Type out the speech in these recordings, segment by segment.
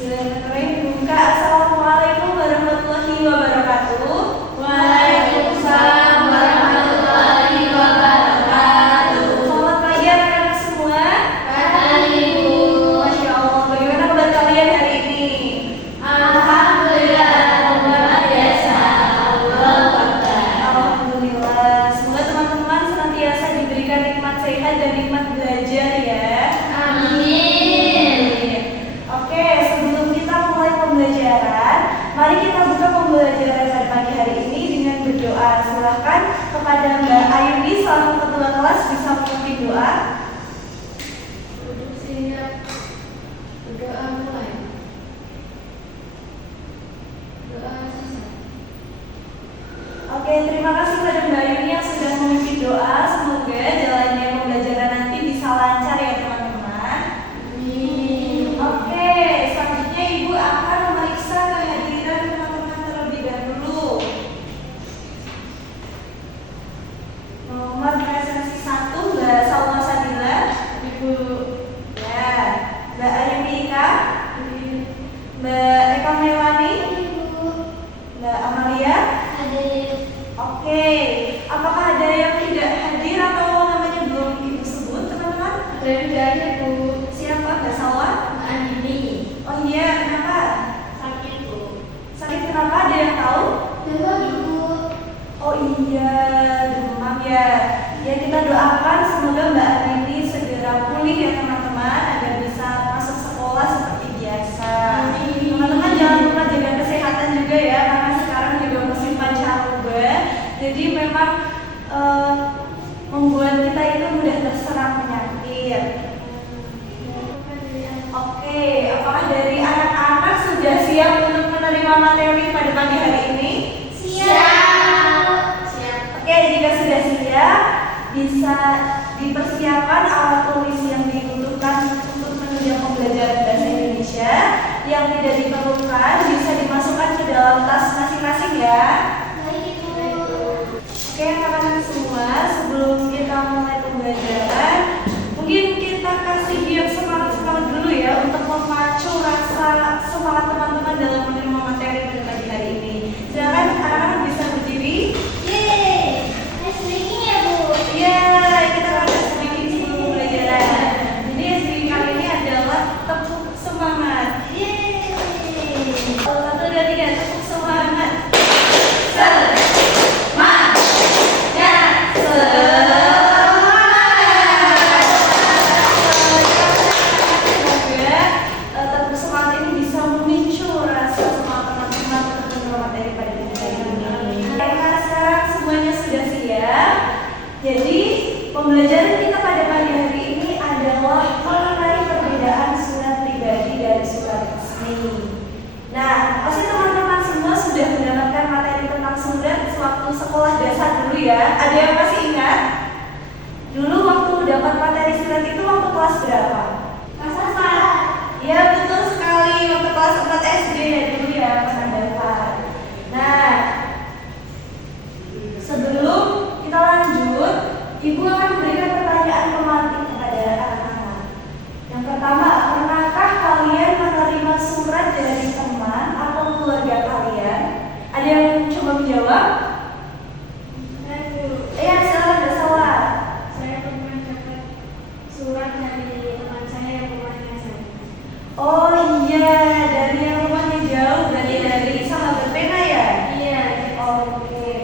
Bismillahirrahmanirrahim. Assalamualaikum warahmatullahi wabarakatuh. Waalaikumsalam warahmatullahi wabarakatuh. Selamat pagi anak-anak semua. Pagi, Bu. Masya Allah, bagaimana kabar kalian hari ini? Alhamdulillah, luar biasa. Allahu Akbar. Alhamdulillah. Semoga teman-teman senantiasa diberikan nikmat sehat dan nikmat belajar ya. Amin. Oke, sebelum kita mulai pembelajaran, mari kita buka pembelajaran pada pagi hari ini dengan berdoa. Silahkan kepada Mbak Ayuni selaku ketua kelas bisa memimpin doa. Duduk siap. Berdoa mulai. Doa selesai. Oke, terima kasih kepada Mbak Ayuni yang sudah memimpin doa. Semoga jalannya pembelajaran nanti bisa lancar ya teman-teman. Amin. Oke, selanjutnya Ibu akan memeriksa kehadiran teman-teman terlebih dahulu. Nomor presensi 1 Mbak Salma Sadila. Ibu. Ya, Mbak Ayuni Ika, Mbak Eka Melani, Ibu. Mbak Amalia. Hadir. Oke, apakah ada yang tidak hadir atau namanya belum Ibu sebut teman-teman? Ada yang tidak hadir, Bu. Siapa Mbak Salwa? Andini. Oh iya, kenapa? Sakit, Bu. Sakit kenapa? Ada yang tahu? Demam, Ibu. Oh iya, demam ya. Ya kita doakan semoga Mbak Andini segera pulih ya teman-teman agar bisa masuk sekolah seperti biasa. Amin. Teman-teman jangan lupa jaga kesehatan juga ya karena sekarang juga musim pancaroba. Jadi memang membuat kita itu mudah terserang penyakit. Oke, apakah dari anak-anak sudah siap untuk menerima materi pada pagi hari ini? Siap. Oke, jika sudah siap, bisa dipersiapkan alat tulis yang dibutuhkan untuk menunjang pembelajaran bahasa Indonesia. Yang tidak diperlukan bisa dimasukkan ke dalam tas masing-masing ya. Baik, Bu. Oke, anak-anak semua, sebelum kita mulai pembelajaran, mungkin kita kasih biar semangat-semangat dulu ya untuk memacu rasa semangat teman-teman dalam menerima materi pada pagi hari ini. Silakan anak-anak bisa berdiri. Yeay. Speaking ya, Bu. Iya, kita akan sedikit sebelum pembelajaran. Jadi speaking kali ini adalah tepuk semangat. Yeay. 1, 2, 3, tepuk semangat. Semoga tepuk semangat ini bisa memicu rasa semangat teman-teman untuk menerima materi pada pagi hari ini. Karena sekarang semuanya sudah siap. Jadi pembelajaran kita pada pagi hari ini adalah mengenai perbedaan surat pribadi dan surat resmi. Nah, pasti teman-teman semua sudah mendapatkan materi tentang surat sewaktu sekolah dasar dulu ya. Ada yang masih ingat? Dulu waktu dapat materi surat itu waktu kelas berapa? Kelas 4. Ya betul sekali, waktu kelas 4 SD ya dulu ya pas dapat. Nah, sebelum kita lanjut, Ibu akan memberikan pertanyaan pemantik kepada anak-anak. Yang pertama, pernahkah kalian menerima surat dari teman atau keluarga kalian? Ada yang coba menjawab? Iya, silakan Mbak Salwa. Saya pernah dapat surat dari teman saya yang rumahnya saya. Oh iya, dari yang rumahnya jauh, dari sahabat pena ya? Iya. Oke.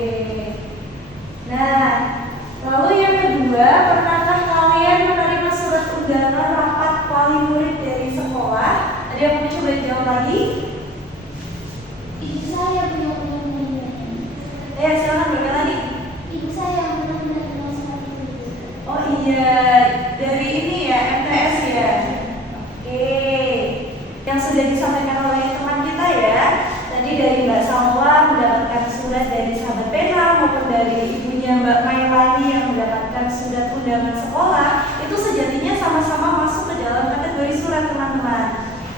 Nah, lalu yang kedua, pernahkah kalian menerima surat undangan rapat wali murid dari sekolah? Ada yang mau coba jawab lagi? Ibu saya punya punya. Silakan Mbak. Ibu saya yang pernah menerima surat itu. Oh iya, dari ini ya, MTS ya. Oke. Yang sudah disampaikan oleh teman kita ya. Tadi dari Mbak Salwa mendapatkan surat dari sahabat pena maupun dari ibunya Mbak Mailani yang mendapatkan surat undangan sekolah. Itu sejatinya sama-sama masuk ke dalam kategori surat teman-teman.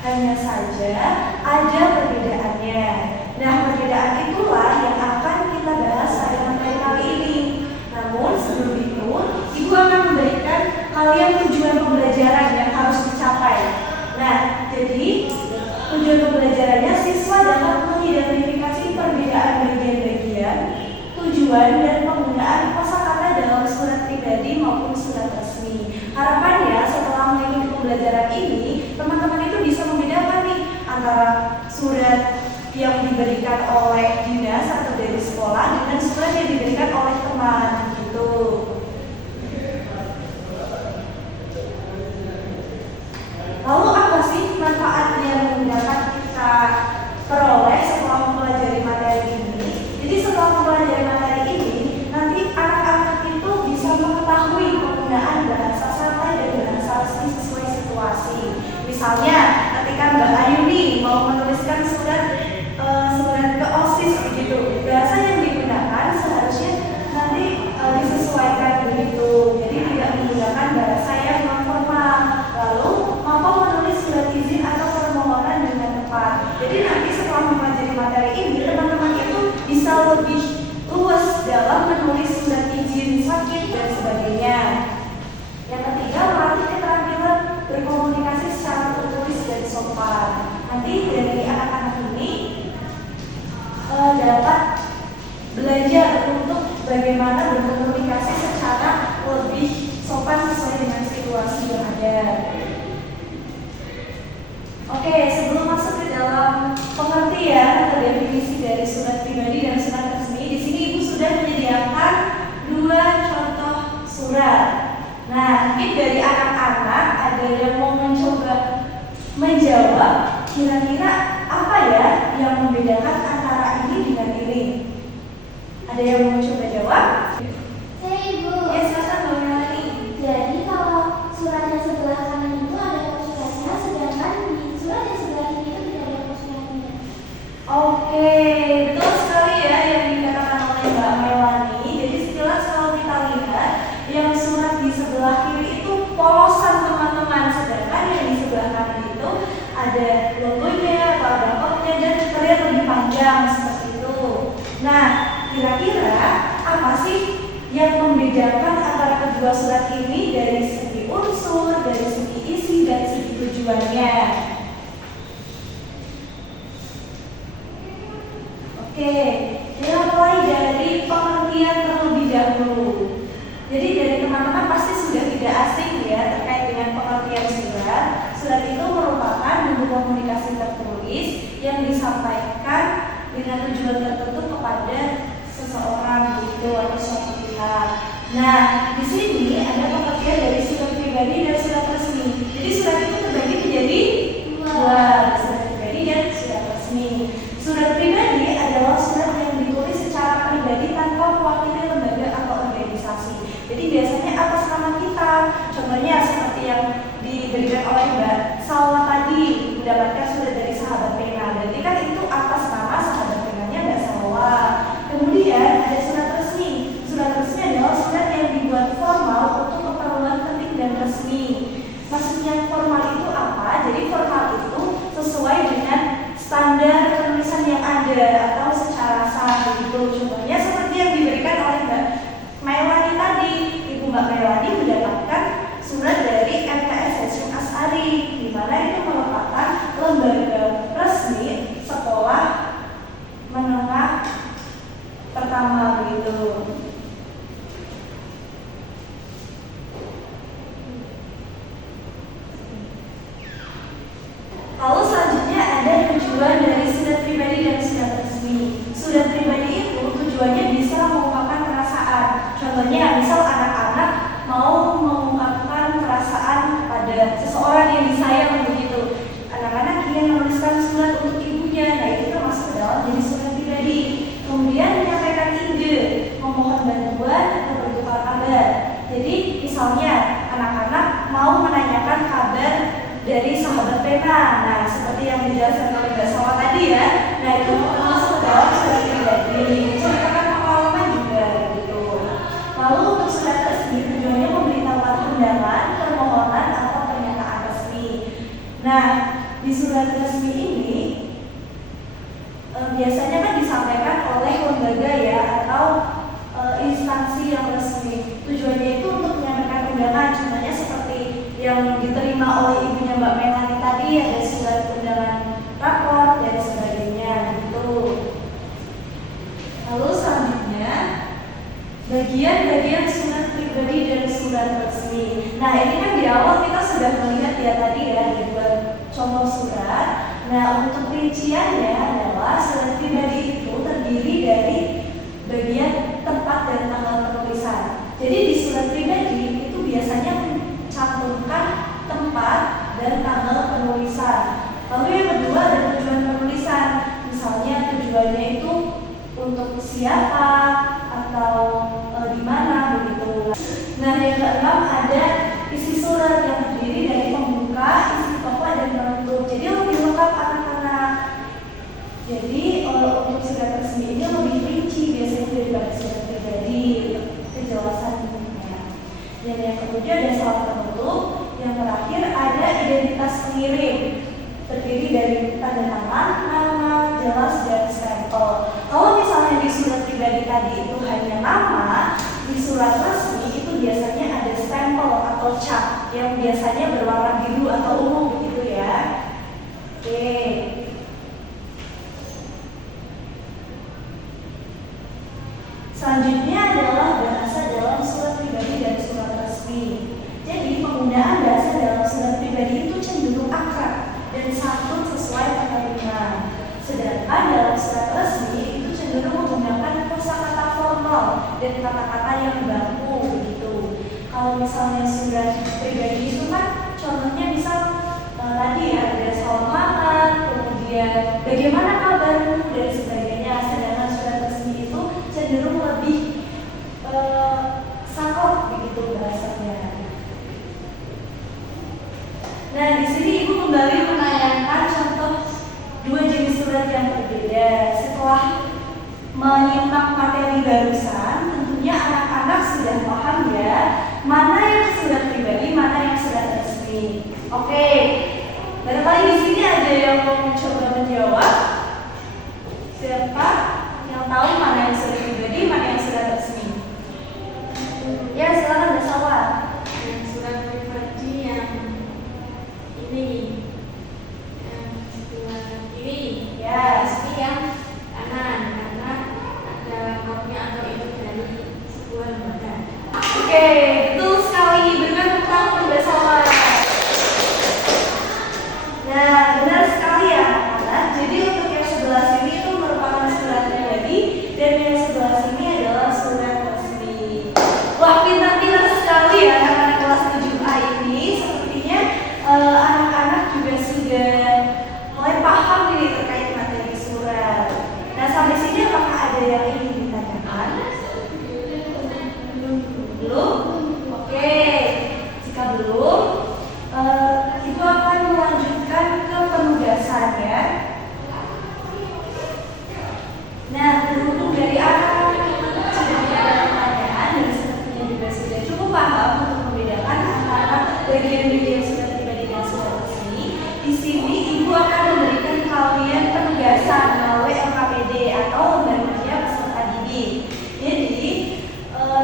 Hanya saja ada perbedaannya. Nah, perbedaan itulah yang akan kita bahas pada materi kali ini. Namun sebelum itu, Ibu akan memberikan kalian tujuan pembelajaran yang harus dicapai. Nah, jadi tujuan pembelajarannya siswa dapat mengidentifikasi perbedaan bagian-bagian, tujuan dan penggunaan kosakata dalam surat pribadi maupun surat resmi. Harapannya setelah mengikuti pembelajaran ini, teman-teman itu bisa membedakan nih antara surat yang diberikan oleh dinas atau dari sekolah dengan surat yang diberikan oleh teman gitu. Lalu apa sih manfaat yang dapat kita peroleh setelah mempelajari materi ini? Jadi setelah mempelajari materi ini, nanti anak-anak itu bisa mengetahui penggunaan bahasa santai dan bahasa resmi sesuai situasi. Misalnya, ketika Mbak Ayu nih mau menuliskan surat ke OSIS begitu, bahasa yang digunakan seharusnya nanti disesuaikan begitu. Jadi tidak menggunakan bahasa yang non formal. Lalu mampu menulis surat izin atau permohonan dengan tepat. Jadi nanti setelah mempelajari materi ini, teman-teman itu bisa lebih luas dalam menulis surat izin sakit dan sebagainya. Yang ketiga, melatih keterampilan berkomunikasi secara tertulis dan sopan. Nanti dari anak-anak ini dapat belajar untuk bagaimana berkomunikasi secara lebih sopan sesuai dengan situasi yang ada. Oke, sebelum masuk ke dalam pengertian atau definisi dari surat pribadi dan surat resmi, di sini Ibu sudah menyediakan 2 contoh surat. Nah, mungkin dari anak-anak ada yang mau mencoba menjawab kira-kira apa ya yang membedakan antara ini dengan ini. Ada yang mau coba jawab? Saya Ibu. Ya, silakan Mbak Melani. Jadi kalau surat yang sebelah kanan itu ada konsultasinya, sedangkan di surat yang sebelah kiri itu tidak ada konsultasinya. Oke, betul sekali ya yang dikatakan oleh Mbak Melani. Jadi sekilas kalau kita lihat yang surat di sebelah kiri itu polosan teman-teman, sedangkan yang di sebelah kanan itu ada logonya, atau ada kodenya dan terlihat lebih panjang seperti itu. Nah, kira-kira apa sih yang membedakan antara kedua surat ini dari segi unsur, dari segi isi, dan segi tujuannya? Oke, kita mulai dari pengertian terlebih dahulu. Jadi dari teman-teman pasti sudah tidak asing ya terkait dengan pengertian surat. Surat itu merupakan bentuk komunikasi tertulis yang disampaikan dengan tujuan tertentu kepada seseorang gitu atau suatu pihak. Nah, di sini ada pengertian dari surat pribadi dan surat resmi. Jadi surat itu terbagi menjadi 2, surat pribadi dan surat resmi. Surat pribadi adalah surat yang ditulis secara pribadi tanpa mewakili lembaga atau organisasi. Jadi biasanya atas nama kita. Contohnya seperti yang diberikan oleh Mbak Salwa tadi, mendapatkan surat dari sahabat pena. Berarti kan itu atas nama sahabat penanya Mbak Salwa. Kemudian ada surat resmi. Surat resmi adalah surat yang dibuat formal untuk keperluan penting dan resmi. Maksudnya formal itu apa? Jadi formal itu sesuai dengan standar penulisan yang ada atau secara sah begitu. Contohnya seperti yang diberikan oleh Mbak Melani tadi. Ibu Mbak Melani mendapatkan surat dari MTS Hasyim Asy'ari, di mana itu merupakan lembaga resmi sekolah menengah pertama begitu. Lalu selanjutnya ada tujuan dari surat pribadi dan surat resmi. Surat pribadi itu tujuannya bisa mengungkapkan perasaan. Contohnya misal anak-anak mau mengungkapkan perasaan pada seseorang yang disayang begitu. Anak-anak ingin menuliskan surat untuk ibunya. Nah, itu termasuk ke dalam jadi surat pribadi. Kemudian menyampaikan ide, memohon bantuan atau bertukar kabar. Jadi misalnya anak-anak mau menanyakan kabar dari sahabat pena. Nah, seperti yang dijelaskan oleh Mbak Salwa tadi ya. Nah, itu termasuk ke dalam surat pribadi. Menceritakan pengalaman juga gitu. Lalu untuk surat resmi tujuannya memberitahukan undangan, permohonan atau pernyataan resmi. Nah, di surat resmi ini biasanya kan disampaikan oleh lembaga ya atau instansi yang resmi. Tujuannya itu untuk menyampaikan undangan. Contohnya seperti yang diterima oleh ibunya Mbak Melani tadi, ada surat undangan rapor Nah, untuk rinciannya adalah surat pribadi itu terdiri dari bagian tempat dan tanggal penulisan. Jadi di surat pribadi itu biasanya mencantumkan tempat dan tanggal penulisan. Lalu yang kedua ada tujuan penulisan. Misalnya tujuannya itu untuk siapa atau di mana begitu. Nah, yang keenam ada isi surat yang terdiri dari pembuka, isi pokok dan penutup. Jadi lebih lengkap anak-anak. Jadi untuk surat resmi ini lebih rinci biasanya daripada surat pribadi untuk kejelasannya. Dan yang kemudian ada salam penutup. Yang terakhir ada identitas pengirim, terdiri dari tanda tangan, nama, jelas, dan stempel. Kalau misalnya di surat pribadi tadi itu hanya nama, di surat resmi itu biasanya ada stempel atau cap yang biasanya berwarna biru atau ungu begitu ya. Oke. Selanjutnya adalah bahasa dalam surat pribadi dan surat resmi. Jadi penggunaan bahasa dalam surat pribadi itu cenderung akrab dan santun sesuai perkawinan. Sedangkan dalam surat resmi itu cenderung menggunakan kosakata formal dan kata-kata yang baku begitu. Kalau misalnya surat pribadi itu kan contohnya misal tadi ya ada selamat, kemudian bagaimana kabarmu dan sebagainya. Sedangkan surat resmi itu cenderung lebih saklek begitu bahasanya. Nah, di sini Ibu kembali menayangkan contoh dua jenis surat yang berbeda. Setelah menyimak materi barusan, tentunya anak-anak sudah paham ya, mana yang surat pribadi, mana yang surat resmi. Oke, barangkali di sini ada yang mau mencoba menjawab. Siapa yang tahu mana yang surat pribadi, mana yang surat resmi? Ya, silakan bersama. Yang surat pribadi yang ini, yang sebelah kiri, Ya. resmi yang kanan karena ada kopnya atau itu dari sebuah lembaga. Oke, betul sekali. Berikan tepuk tangan bersama. Nah, benar sekali ya anak-anak. Jadi untuk yang sebelah sini itu merupakan surat pribadi dan yang sebelah sini adalah surat resmi. Wah, pintar-pintar sekali ya anak-anak kelas 7A ini. Sepertinya anak-anak juga sudah mulai paham nih terkait materi surat. Nah, sampai sini apakah ada yang ingin ditanyakan? Belum? Oke. Jika belum, Ibu akan melanjutkan ke penugasan ya. Nah, berhubung dari anak-anak sudah tidak ada pertanyaan dan sepertinya juga sudah cukup paham untuk membedakan antara bagian-bagian surat pribadi dan surat resmi. Di sini Ibu akan memberikan kalian penugasan melalui LKPD atau lembar kerja peserta didik. Jadi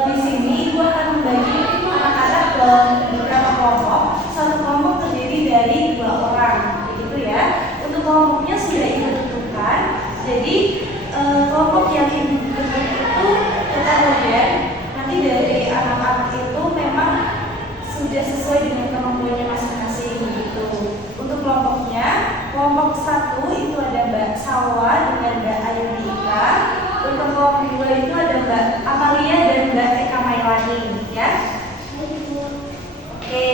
di sini Ibu akan membagi anak-anak dalam beberapa kelompok. Satu kelompok terdiri dari 2 orang, begitu ya. Untuk kelompoknya sudah Ibu tentukan. Jadi kelompok yang Ibu tentukan itu kemudian nanti dari anak-anak itu memang sudah sesuai dengan kemampuannya masing-masing gitu. Untuk kelompoknya, kelompok 1 itu ada Mbak Salwa dengan Mbak Ayudika. Untuk kelompok 2 itu ada Mbak Amalia dan Mbak Eka Mailani ya. Oke.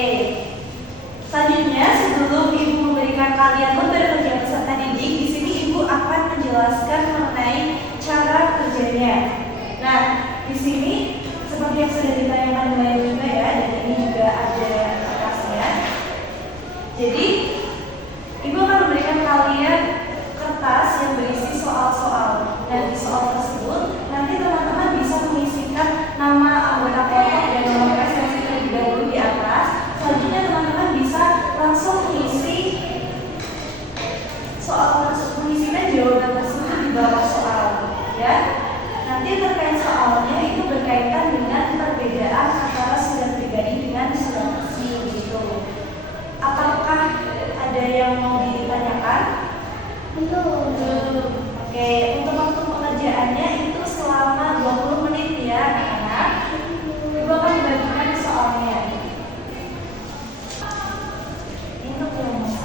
Selanjutnya sebelum Ibu memberikan kalian lembar kerja peserta didik, di sini Ibu akan menjelaskan mengenai cara kerjanya. Nah, di sini seperti yang sudah ditanyakan kemarin juga ya, dan ini juga ada kertasnya. Jadi, Ibu akan memberikan kalian kertas yang berisi soal-soal. Dan di soal tersebut, nanti teman-teman bisa mengisikan nama anggota kelompok dan nomor prestasi terlebih dahulu di atas. Selanjutnya teman-teman bisa langsung mengisi soal tersebut, mengisikan jawaban tersebut di bawah soal ya. Nanti terkait soalnya itu berkaitan dengan perbedaan antara surat pribadi dengan surat resmi gitu. Apakah ada yang mau ditanyakan? Belum. Oke, untuk waktu pengerjaannya itu selama 20 menit ya anak-anak. Ibu akan membagikan soalnya. Untuk yang 1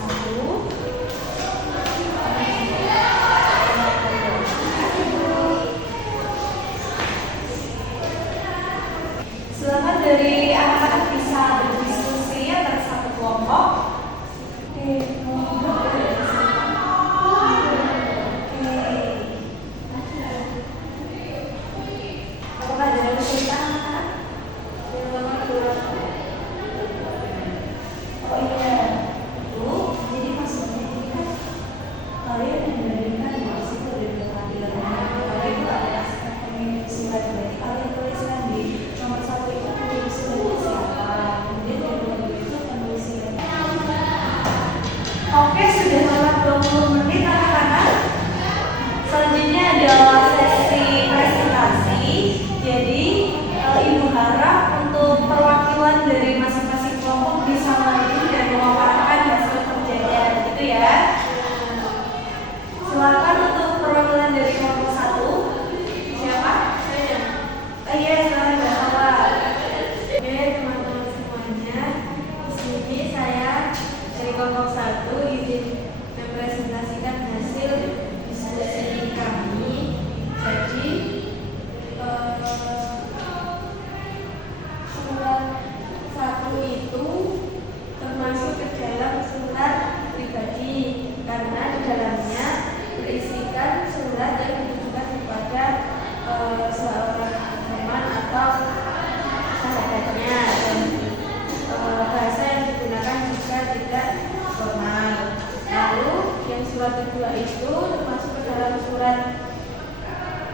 itu termasuk ke dalam surat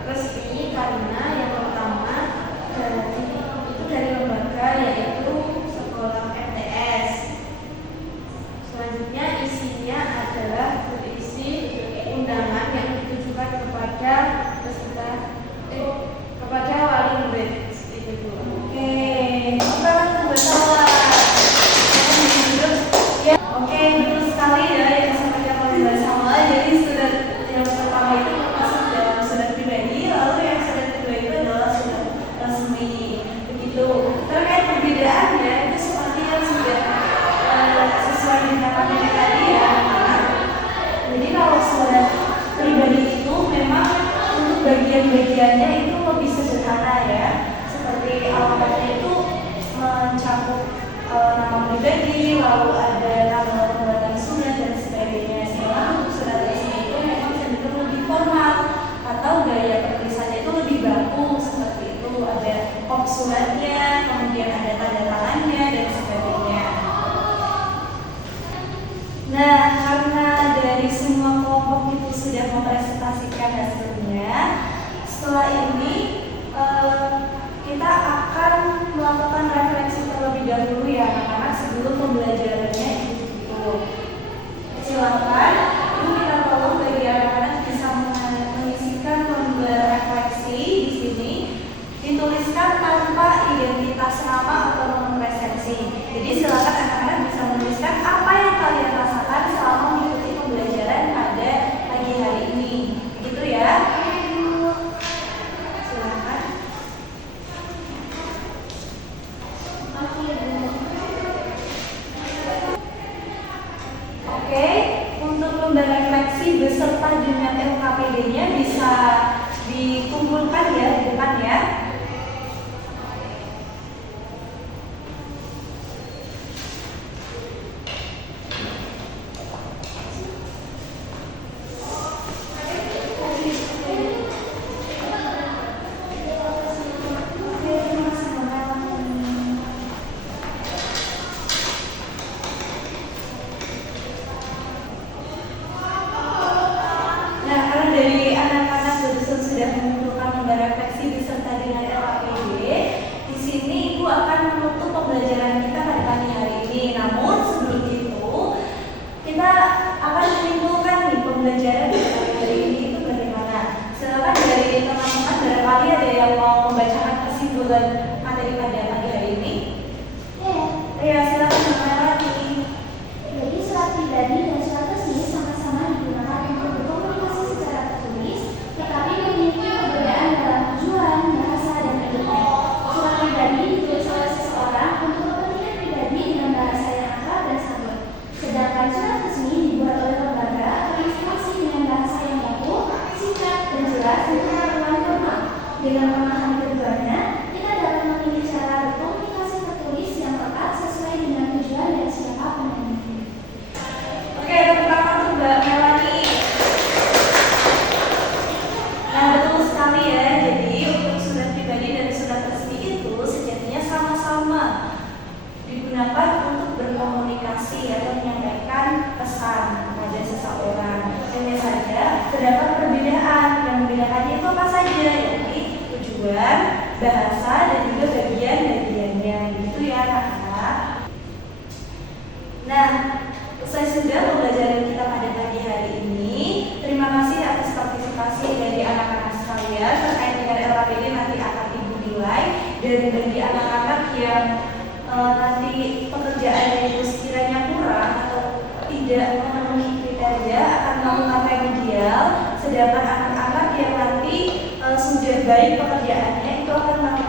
resmi karena yang pertama dari lembaga yaitu sekolah MTS. Selanjutnya isinya adalah berisi undangan yang ditujukan kepada kepada wali murid. Seperti itu. Oke, kita bersama. Ya, oke, betul sekali ya yang disampaikan oleh Mbak Salma. Jadi surat yang pertama itu masuk dalam surat pribadi, lalu yang surat kedua itu adalah surat resmi. Begitu. Terkait perbedaannya itu seperti yang sudah sesuai dengan materi tadi ya. Jadi kalau surat pribadi itu memang untuk bagian-bagiannya itu lebih sederhana ya. Seperti alamatnya itu mencakup nama pribadi, lalu ada tanggal pembuatan surat dan sebagainya. Sehingga untuk surat resmi itu memang cenderung lebih formal atau gaya penulisannya itu lebih baku seperti itu. Ada kop suratnya, kemudian ada tanda tangannya dan sebagainya. Nah, karena dari semua kelompok itu sudah mempresentasikan hasilnya, setelah ini kita akan melakukan refleksi terlebih dahulu ya anak-anak sebelum pembelajarannya itu. Silakan, ibu kita tolong bagi anak-anak bisa mengisikan lembar refleksi di sini. Dituliskan tanpa identitas nama atau nomor presensi. Jadi silakan anak-anak bisa menuliskan apa yang kalian rasakan selama mengikuti pembelajaran pada pagi hari ini. Begitu ya. Silakan. Oke, untuk lembar refleksi beserta dengan LKPD-nya bisa dikumpulkan ya di depan ya. Materi pada pagi hari ini. Ya, silakan Melani. Jadi surat pribadi dan surat resmi sama-sama digunakan untuk berkomunikasi secara tertulis, tetapi memiliki perbedaan dalam tujuan, bahasa, dan bentuknya. Surat pribadi ditulis oleh seseorang untuk kepentingan pribadi dengan bahasa yang akrab dan santun. Sedangkan surat resmi dibuat oleh lembaga atau instansi dengan bahasa yang baku, singkat, dan jelas untuk keperluan formal. Dengan memahami keduanya, kita dapat memilih cara berkomunikasi tertulis yang tepat sesuai dengan tujuan dan siapa penanya. Oke, tepuk tangan untuk Mbak Melani. Nah, betul sekali ya. Jadi untuk surat pribadi dan surat resmi itu sejatinya sama-sama digunakan untuk berkomunikasi atau menyampaikan pesan kepada seseorang. Hanya saja terdapat perbedaan. Yang membedakannya itu apa saja? Yakni tujuan, bahasa, dan juga bagian-bagiannya. Gitu ya anak-anak. Nah, selesai sudah pembelajaran kita pada pagi hari ini. Terima kasih atas partisipasi dari anak-anak sekalian. Terkait dengan LKPD nanti akan ibu nilai. Dan bagi anak-anak yang nanti pekerjaannya itu sekiranya kurang atau tidak memenuhi kriteria akan melakukan remedial. Sedangkan anak-anak yang nanti sudah baik pekerjaannya itu akan melakukan